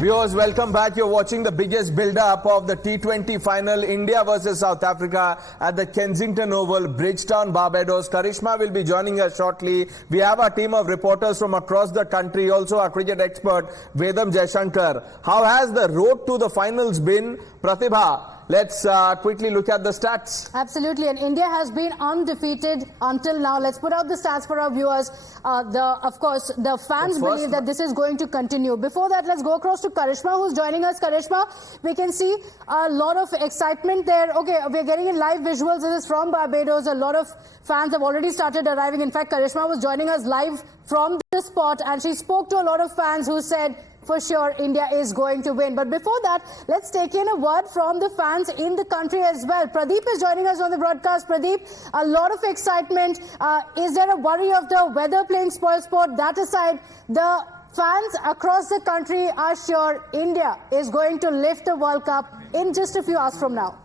Viewers, welcome back. You're watching the biggest build-up of the T20 final, India versus South Africa at the Kensington Oval, Bridgetown, Barbados. Karishma will be joining us shortly. We have our team of reporters from across the country, also our cricket expert, Vedam Jaishankar. How has the road to the finals been? Pratibha, let's quickly look at the stats. Absolutely, and India has been undefeated until now. Let's put out the stats for our viewers. Of course, the fans believe that this is going to continue. Before that, let's go across to Karishma, who's joining us. Karishma, we can see a lot of excitement there. Okay, we're getting in live visuals. This is from Barbados. A lot of fans have already started arriving. In fact, Karishma was joining us live from the spot, and she spoke to a lot of fans who said, for sure, India is going to win. But before that, let's take in a word from the fans in the country as well. Pradeep is joining us on the broadcast. Pradeep, a lot of excitement. Is there a worry of the weather playing spoil sport? That aside, the fans across the country are sure India is going to lift the World Cup in just a few hours from now.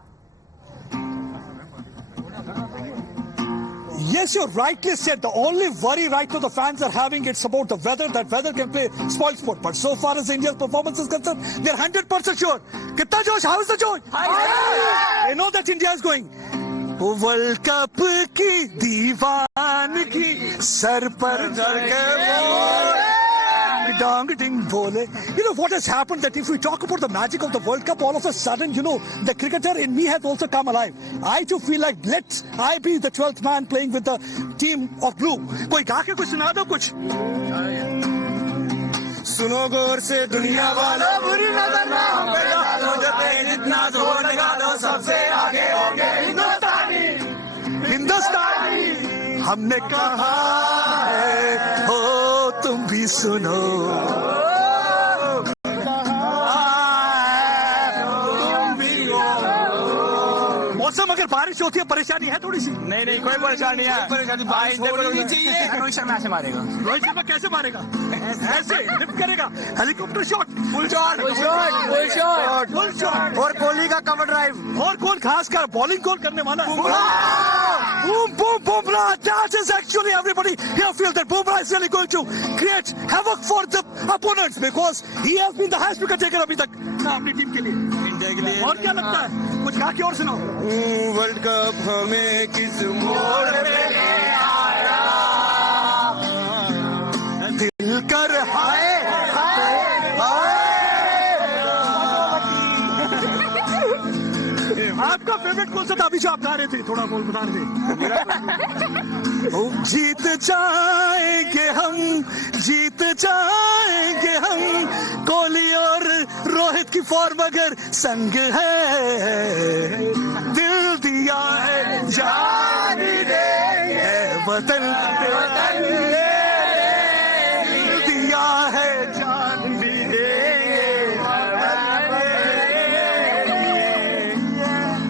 Yes, you're rightly said. The only worry right now the fans are having it's about the weather. That weather can play spoil sport. But so far as India's performance is concerned, they're 100% sure. Kitna Josh? How is the Josh? They know that India is going. World Cup ki divangi sar par dong ding bole. You know what has happened, that if we talk about the magic of the World Cup, all of a sudden, you know, the cricketer in me has also come alive. I too feel like let I be the 12th man playing with the team of blue. Koi गा के कुछ सुना दो कुछ. सुनो गौर से दुनिया वालों, बुरी नजर ना हम पे डालो, जितना जोर लगा दो सबसे आगे होंगे हिंदुस्तानी. हिंदुस्तानी हमने कहा है, हो तुम भी सुनो. मौसम अगर बारिश होती है परेशानी है थोड़ी सी. नहीं कोई परेशानी है. बारिश नहीं चाहिए. रोहित शर्मा ऐसे मारेगा. रोहित शर्मा कैसे मारेगा? ऐसे लिफ्ट करेगा. Helicopter shot, full shot. और कोहली का कवर ड्राइव. और कौन खास कर बॉलिंग कौन करने वाला है? Bumrah. That is actually everybody here feel that Bumrah is really going to create havoc for the opponents because he has been the highest wicket taker अभी तक अपनी टीम के लिए, इंडिया के लिए. और क्या लगता है? कुछ गा के और सुनाओ. वर्ल्ड कप हमें किस मोड़ पे ले आया, दिल कर हाय. आपका फेवरेट कौन सा था अभी जो आप गा रहे थे? थोड़ा बोल बता रहे थे. जीत जाएंगे हम, कोहली और रोहित की फॉर्म अगर संग है, दिल दिया है जान देंगे वतन, दिल दिया है जान भी देंगे.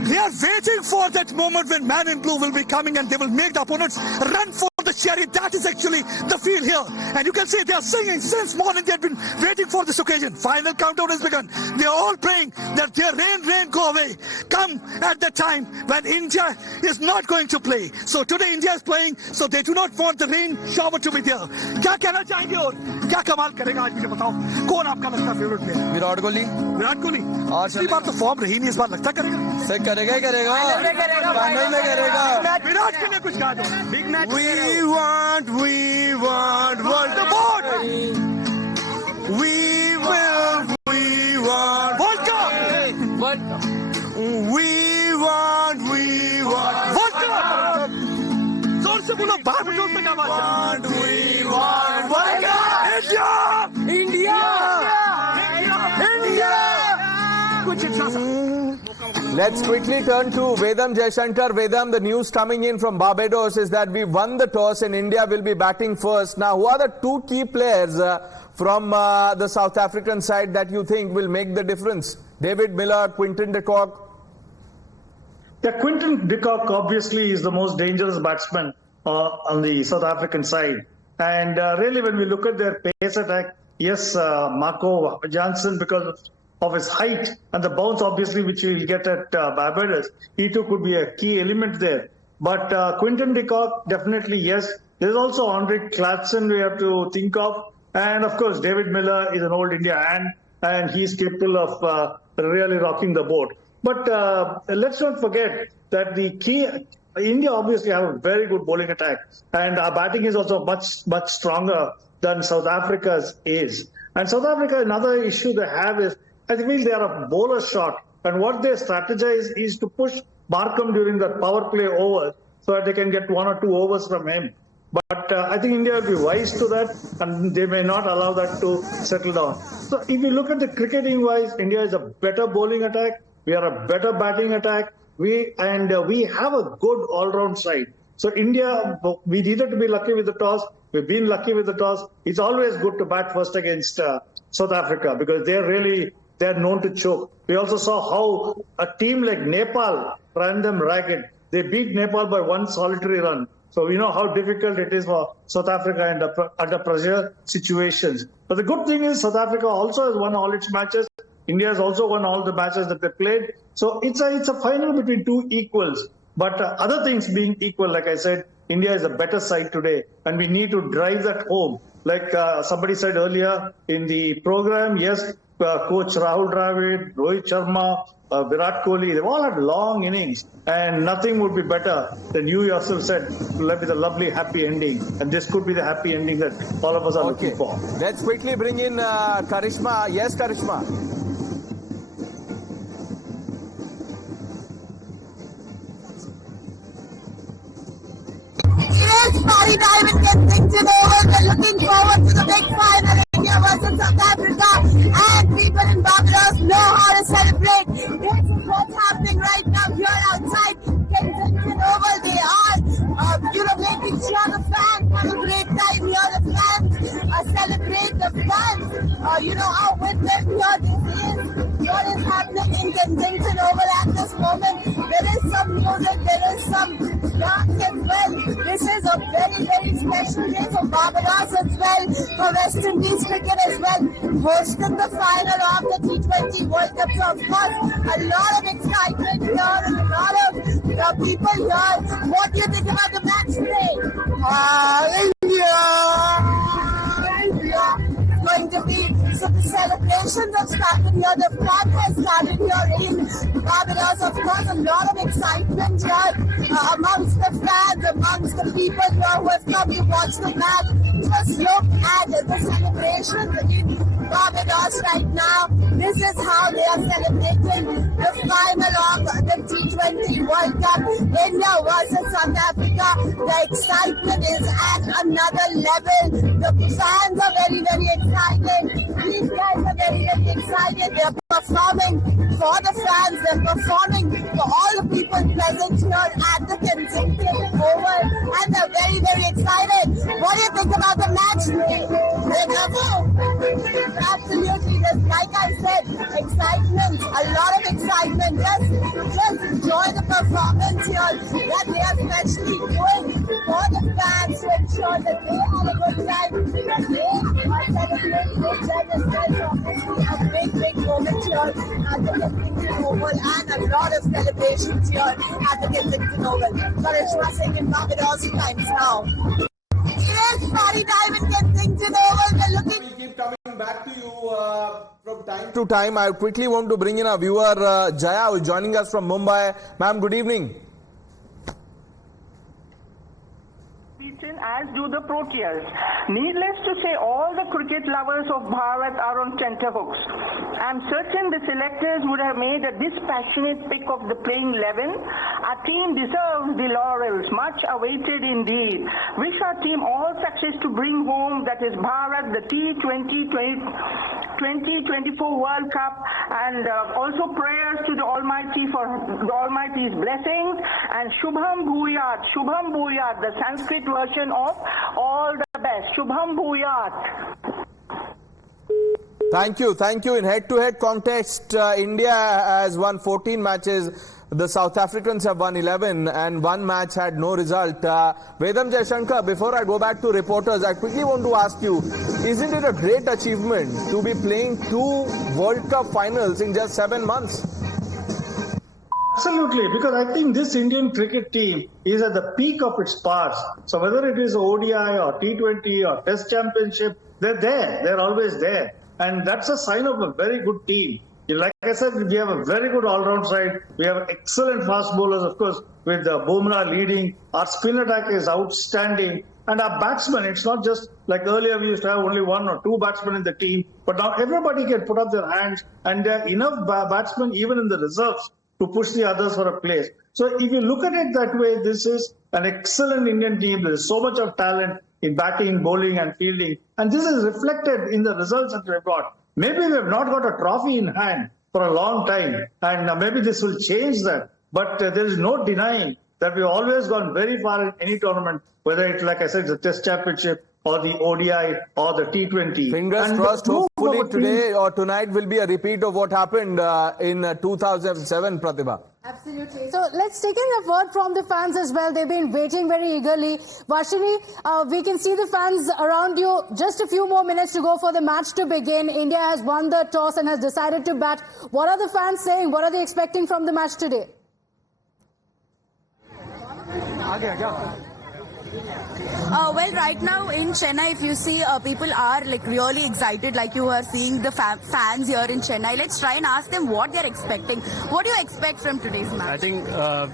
They are waiting for that moment when man in blue will be coming and they will make the opponents run for the chariot. That is actually the feel here. And you can see they are singing since morning. They have been waiting for this occasion. Final countdown has begun. They are all praying that their rain go away. Come at the time when India is not going to play. So today India is playing, so they do not want the rain shower to be there. क्या कहना चाहेंगे और क्या कमाल करेगा आज मुझे बताओ. कौन आपका लगता है फेवरेट प्लेयर? विराट कोहली. और इस बार तो फॉर्म रही नहीं, इस बार लगता करेगा. सही करेगा ही करेगा. फाइनल में करेगा. विराट के लिए कुछ गा दो. Big match. We want world cup. We want World Cup. We want World Cup. जोर से बोलो. बारबाडोस में क्या बात है? We want World Cup. India. कुछ अच्छा सा. Let's quickly turn to Vedam Jaishankar. Vedam, the news coming in from Barbados is that we won the toss and India will be batting first. Now, who are the two key players from the South African side that you think will make the difference? David Miller, Quinton de Kock? Yeah, Quinton de Kock obviously is the most dangerous batsman on the South African side. And really, when we look at their pace attack, yes, Marco Jansen, because of his height and the bounce, obviously, which he'll get at Barbados, he too could be a key element there. But Quinton de Kock, definitely, yes. There's also Andre Clarkson we have to think of. And, of course, David Miller is an old India hand. and he's capable of really rocking the boat. But let's not forget that the key, India obviously have a very good bowling attack, and our batting is also much stronger than South Africa's is. And South Africa, another issue they have is, I feel they are a bowler short, and what they strategize is to push Markham during the power play over so that they can get 1 or 2 overs from him. But I think India will be wise to that, and they may not allow that to settle down. So if you look at the cricketing wise, India is a better bowling attack. We are a better batting attack. We have a good all-round side. So India, we needed to be lucky with the toss. We've been lucky with the toss. It's always good to bat first against South Africa because they're known to choke. We also saw how a team like Nepal ran them ragged. They beat Nepal by 1 solitary run. So we know how difficult it is for South Africa under pressure situations. But the good thing is South Africa also has won all its matches. India has also won all the matches that they played. So it's a final between 2 equals. But other things being equal, like I said, India is a better side today, and we need to drive that home. Like somebody said earlier in the program, yes, Coach Rahul Dravid, Rohit Sharma, Virat Kohli, they've all had long innings, and nothing would be better than you yourself said, with a lovely happy ending. And this could be the happy ending that all of us are looking for. Let's quickly bring in Karishma. Yes, Karishma. It's party time in Kensington Oval. We're looking forward to the big final, India versus South Africa. And people in Barbados know how to celebrate. This is what's happening right now here outside Kensington Oval. They are, making sure the fans have a great time here. The fans celebrate the fans. How with them here this is. What is happening in Kensington Oval at this moment? There is some music, there is some dance as well. This is a very, very special day for Barbados as well, for West Indies cricket as well. Hosting the final of the T20 World Cup. So of course, a lot of excitement here and a lot of people here. What do you think about the match today? India! Going to be, so the celebrations have started here, the fun has started here in Barbados. Of course, a lot of excitement here amongst the fans, amongst the people here who have come to watch the match. Just look at the celebrations in Barbados right now. This is how they are celebrating the final of the T20 World Cup, India versus South Africa. The excitement is at another level. The fans are very, very excited. These guys are very, very excited. They are performing for the fans. They're performing for all the people present here at the Kensington Oval. And they're very, very excited. What do you think about the match today? Absolutely. Like I said, excitement, a lot of excitement. Just enjoy the performance here that they are especially doing for the fans to ensure that they have a good time. They are celebrating with them as well. So obviously a big, big moment here at the Kensington Oval and a lot of celebrations here at the Kensington Oval. Karishma Singh in Barbados Times Now. It is party time in Kensington Oval. We're looking. We keep coming back to you from time to time. I quickly want to bring in our viewer Jaya, who is joining us from Mumbai. Ma'am, good evening. As do the Proteas. Needless to say, all the cricket lovers of Bharat are on tenterhooks. I'm certain the selectors would have made a dispassionate pick of the playing 11. Our team deserves the laurels, much awaited indeed. Wish our team all success to bring home, that is Bharat, the T20 2024 World Cup, and also prayers to the Almighty for the Almighty's blessings, and Shubham Bhuyat, the Sanskrit version of all the best. Shubham Bhuyat. Thank you. In head-to-head contest, India has won 14 matches. The South Africans have won 11 and one match had no result. Vedam Jaishankar, before I go back to reporters, I quickly want to ask you, isn't it a great achievement to be playing 2 World Cup finals in just 7 months? Absolutely, because I think this Indian cricket team is at the peak of its powers. So whether it is ODI or T20 or Test Championship, they're there. They're always there. and that's a sign of a very good team. Like I said, we have a very good all-round side. We have excellent fast bowlers, of course, with Bumrah leading. Our spin attack is outstanding. And our batsmen, it's not just like earlier we used to have only one or two batsmen in the team, but now everybody can put up their hands, and there are enough batsmen even in the reserves to push the others for a place. So if you look at it that way, this is an excellent Indian team. There is so much of talent in batting, bowling and fielding, and this is reflected in the results that we've got. Maybe we have not got a trophy in hand for a long time, and maybe this will change that. But there is no denying that we've always gone very far in any tournament, whether it's, like I said, the Test Championship or the ODI or the T20. Fingers crossed, hopefully today or tonight will be a repeat of what happened in 2007, Pratibha. Absolutely. So let's take in a word from the fans as well. They've been waiting very eagerly. Varshini, we can see the fans around you. Just a few more minutes to go for the match to begin. India has won the toss and has decided to bat. What are the fans saying? What are they expecting from the match today? Well, right now in Chennai, if you see, people are like really excited, like you are seeing the fans here in Chennai. Let's try and ask them what they're expecting. What do you expect from today's match? I think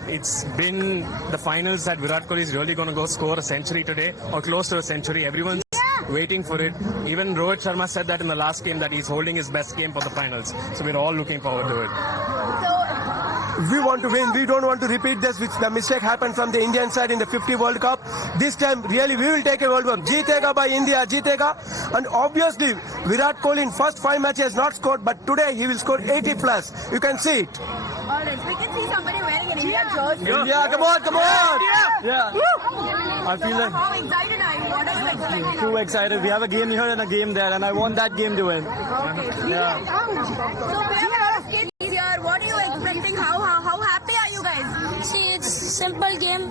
it's been the finals that Virat Kohli is really going to go score a century today or close to a century. Everyone's waiting for it. Even Rohit Sharma said that in the last game that he's holding his best game for the finals. So we're all looking forward to it. We want to win. We don't want to repeat this, which the mistake happened from the Indian side in the 50 World Cup. This time, really, we will take a World Cup. Jeetega by India, jeetega. And obviously, Virat Kohli in first 5 matches has not scored, but today he will score 80 plus. You can see it. All right, we can see somebody wearing an India jersey. India, come on, come on. Yeah. I feel like How excited are you? What are you expecting? too excited. We have a game here and a game there, and I want that game to win. Okay. Yeah. So we have a lot of kids here. What are you expecting? How happy are you guys? See, it's simple game.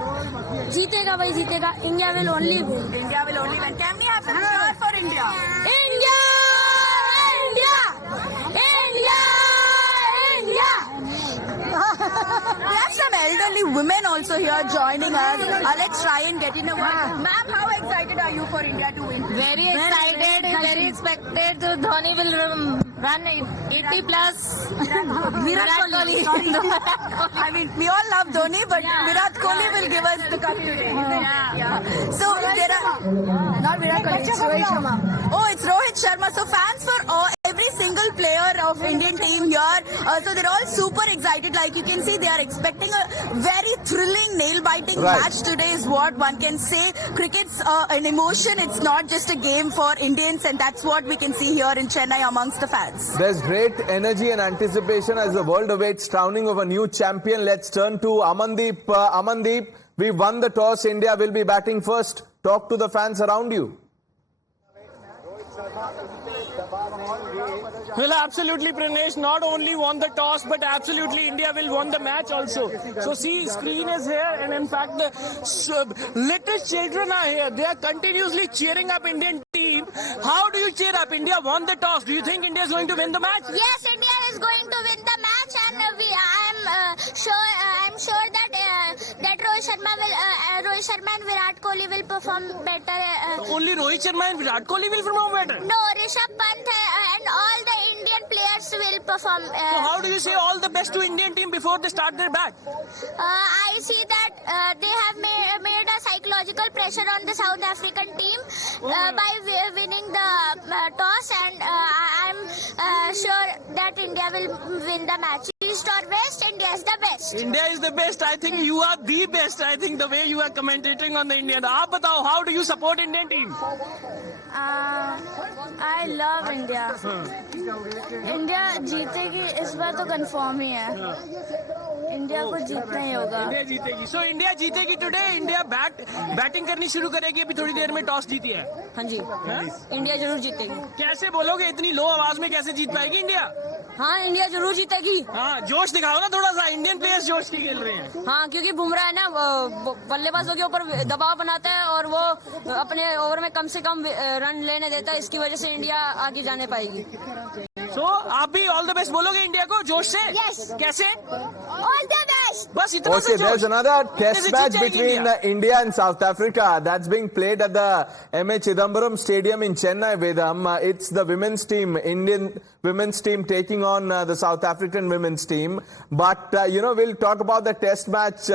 Jeetega by jeetega. India will only win. India will only win. Can we have some cheer for India? India! India! India! India! We have some elderly women also here joining us. Let's try and get in a word. Ma'am, how excited are you for India to win? Very excited, very expected. So Dhoni will run 80 plus. Virat Kohli. I mean, we all love Dhoni, but Virat Kohli will give us the cup today. So there are Not Virat Kohli, it's Rohit Sharma. Oh, it's Rohit Sharma. So fans for every single player of Indian team here. So they're all super excited. Like you can see, they are expecting a very thrilling, nail-biting match today is what one can say. Cricket's an emotion. It's not just a game for Indians, and that's what we can see here in Chennai amongst the fans. There's great energy and anticipation as the world awaits crowning of a new champion. Let's turn to Amandeep. Amandeep, we won the toss. India will be batting first. Talk to the fans around you. Well, absolutely, Pranesh. Not only won the toss, but absolutely India will won the match also. So see, screen is here, and in fact, the little children are here. They are continuously cheering up Indian team. How do you cheer up? India won the toss. Do you think India is going to win the match? Yes, India is going to win the match, and I'm sure that Rohit Sharma and Virat Kohli will perform better. Only Rohit Sharma and Virat Kohli will perform better. No, Rishabh Pant and all the Indian players will perform. So how do you say all the best to Indian team before they start their bat? I see that they have made a psychological pressure on the South African team by winning the toss, and I'm sure that India will win the match. East or West, India is the best. India is the best. I think you are the best. I think the way you are commentating on the Indian. आप बताओ, how do you support Indian team? I love India. India जीतेगी इस बार तो confirm ही है. India को जीतना ही होगा. India जीतेगी. So इंडिया जीतेगी today. इंडिया बैटिंग करनी शुरू करेगी. अभी थोड़ी देर में टॉस जीती है. हाँ जी. इंडिया जरूर जीतेगी. कैसे बोलोगे? इतनी लो आवाज में कैसे जीत पाएगी इंडिया? हाँ, इंडिया जरूर जीतेगी. हाँ, जोश दिखाओ ना थोड़ा सा. इंडियन प्लेयर्स जोश की खेल रहे हैं. हाँ, क्योंकि बुमराह है ना, बल्लेबाजों के ऊपर दबाव बनाता है और वो अपने ओवर में कम से कम रन लेने देता है. इसकी वजह से इंडिया आगे जाने पाएगी. So, आप भी all the best बोलोगे इंडिया को जोश से? Yes. कैसे? All the best. बस इतना Okay, सा there's जोश. another test जीत match जाएगी between India. India and South Africa that's being played at the M.A. Chidambaram Stadium in Chennai, Vedam. It's the women's team, Indian women's team taking on the South African women's team. But, we'll talk about the test match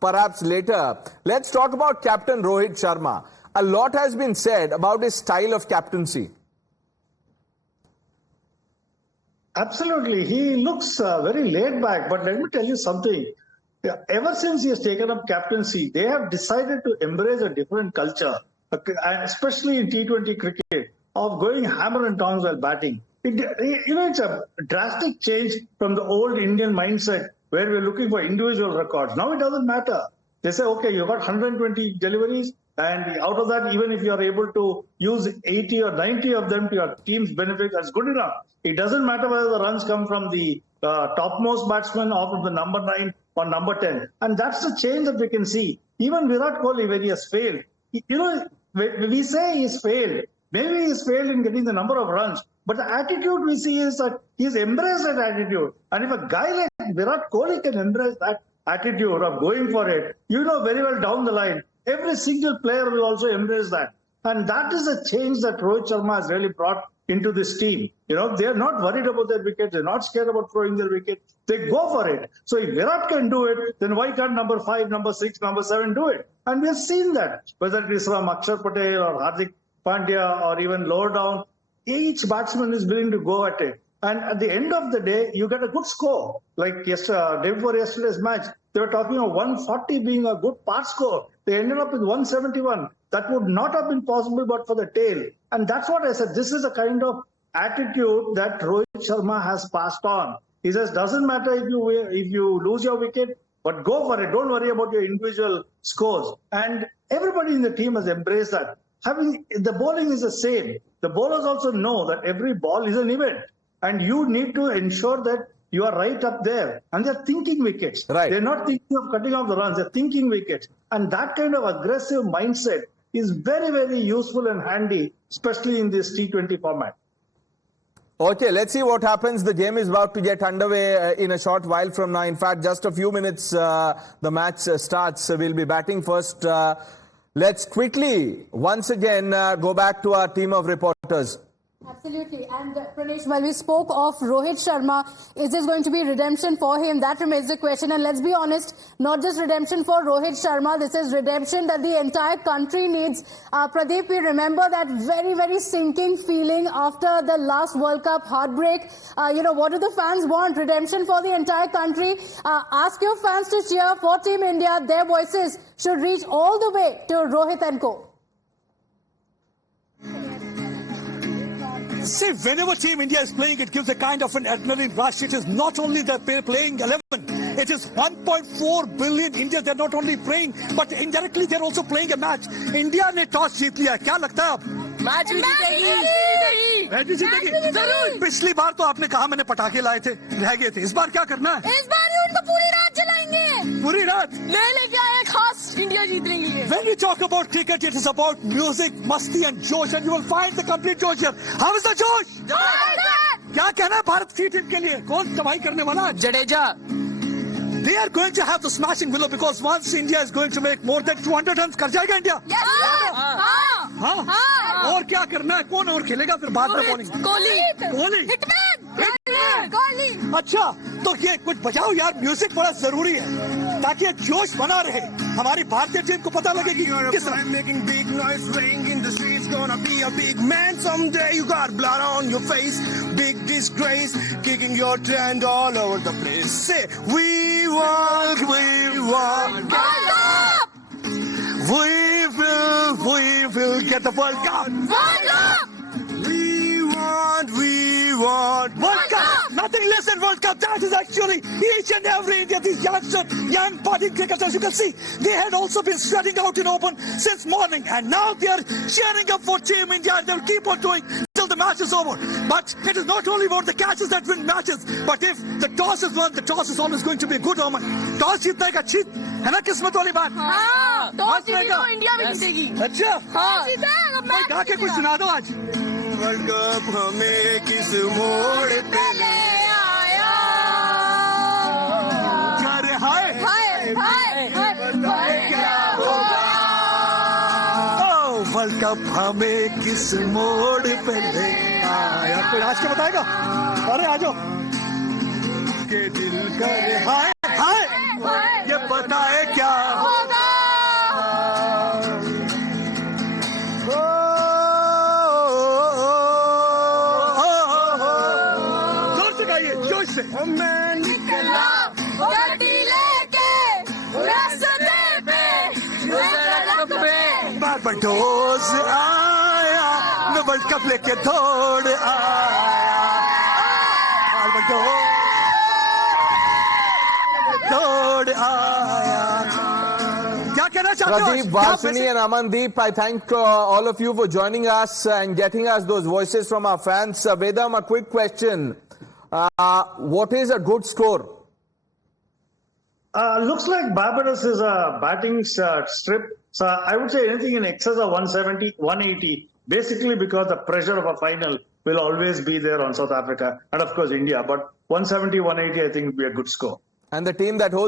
perhaps later. Let's talk about Captain Rohit Sharma. A lot has been said about his style of captaincy. Absolutely. He looks very laid back, but let me tell you something. Ever since he has taken up captaincy, they have decided to embrace a different culture, and especially in T20 cricket, of going hammer and tongs while batting. It's a drastic change from the old Indian mindset where we're looking for individual records. Now it doesn't matter. They say, okay, you got 120 deliveries, and out of that, even if you are able to use 80 or 90 of them to your team's benefit, that's good enough. It doesn't matter whether the runs come from the topmost batsman or from the number 9 or number 10. And that's the change that we can see. Even Virat Kohli, when he has failed, we say he's failed. Maybe he's failed in getting the number of runs. But the attitude we see is that he's embraced that attitude. And if a guy like Virat Kohli can embrace that attitude of going for it, very well down the line, every single player will also embrace that. And that is a change that Rohit Sharma has really brought into this team. They're not worried about their wicket. They're not scared about throwing their wicket. They go for it. So if Virat can do it, then why can't number 5, number 6, number 7 do it? And we have seen that, whether it is from Akshar Patel or Hardik Pandya or even lower down, each batsman is willing to go at it. And at the end of the day, you get a good score. Like day before yesterday's match, they were talking of 140 being a good part score. They ended up with 171. That would not have been possible but for the tail. And that's what I said. This is a kind of attitude that Rohit Sharma has passed on. He says, doesn't matter if you lose your wicket, but go for it. Don't worry about your individual scores. And everybody in the team has embraced that. The bowling is the same. The bowlers also know that every ball is an event. And you need to ensure that you are right up there. And they're thinking wickets. Right. They're not thinking of cutting off the runs. They're thinking wickets. And that kind of aggressive mindset is very, very useful and handy, especially in this T20 format. Okay, let's see what happens. The game is about to get underway in a short while from now. In fact, just a few minutes the match starts. We'll be batting first. Let's quickly, once again, go back to our team of reporters. Absolutely. And Pranesh, while we spoke of Rohit Sharma, is this going to be redemption for him? That remains the question. And let's be honest, not just redemption for Rohit Sharma, this is redemption that the entire country needs. Pradeep, we remember that very, very sinking feeling after the last World Cup heartbreak. What do the fans want? Redemption for the entire country. Ask your fans to cheer for Team India. Their voices should reach all the way to Rohit and co. See, whenever Team India is playing, it gives a kind of an adrenaline rush. It is not only the playing 11. It is 1.4 billion Indians. They're not only playing, but indirectly they're also playing a match. India ने toss जीत लिया. क्या लगता है अब? Match भी जीतेगी. Match भी जीतेगी. जरूर. पिछली बार तो आपने कहा मैंने पटाखे लाए थे, रह गए थे. इस बार क्या करना है? इस बार उनको पूरी रात जलाएंगे. पूरी रात. लेके आए खास इंडिया जीतने के लिए. When we talk about cricket, it is about music, masti and josh, and you will find the complete josh here. How is the josh? क्या कहना है भारत की टीम के लिए? कौन तबाही करने वाला? Jadeja. They are going to have the smashing willow because once India is going to make more than 200 runs, कर जाएगा इंडिया? हाँ. और क्या करना है? कौन और खेलेगा फिर बाद में बॉलिंग? कोहली. अच्छा, तो ये कुछ बजाओ यार. म्यूजिक बड़ा जरूरी है ताकि ये जोश बना रहे. हमारी भारतीय टीम को पता लगे कि किस तरह. Making big noise, playing in the streets, gonna be a big man someday. You got blood on your face, big disgrace, kicking your tent all over the place. Say, we want. We will get the World Cup. We want World Cup. Nothing less than World Cup. That is actually each and every India. These young budding cricketers, you can see, they had also been sweating out in open since morning. And now they are cheering up for Team India. And they'll keep on doing till the match is over. But it is not only about the catches that win matches. But if the toss is won, the toss is always going to be a good omen. Toss जीतने का अच्छी है ना किस्मत वाली बात. Toss जीती तो इंडिया भी जीतेगी. अच्छा. हाँ. गा के कुछ सुना दो आज. वर्ल्ड कप हमें किस मोड़ पे ले आया। अरे हाय हाय क्या होगा। वर्ल्ड कप हमें किस मोड़ पे ले आया। कोई आज के बताएगा? अरे आ जाओ। के दिल करे हाय हाय ये बताए क्या होगा। जोर से गाइए, जोश से। मैं निकला गड्डी लेके रास्ते पे बारबाडोस आया, मैं वर्ल्ड कप लेके दौड़ आया। बारबाडोस दौड़ आया। क्या कहना चाहते हो? Pradeep, Varshini and Amandeep, I thank all of you for joining us and getting us those voices from our fans. Vedam, a quick question. What is a good score? Looks like Barbados is a batting strip. So I would say anything in excess of 170, 180, basically because the pressure of a final will always be there on South Africa and of course India. But 170, 180 I think would be a good score. And the team that holds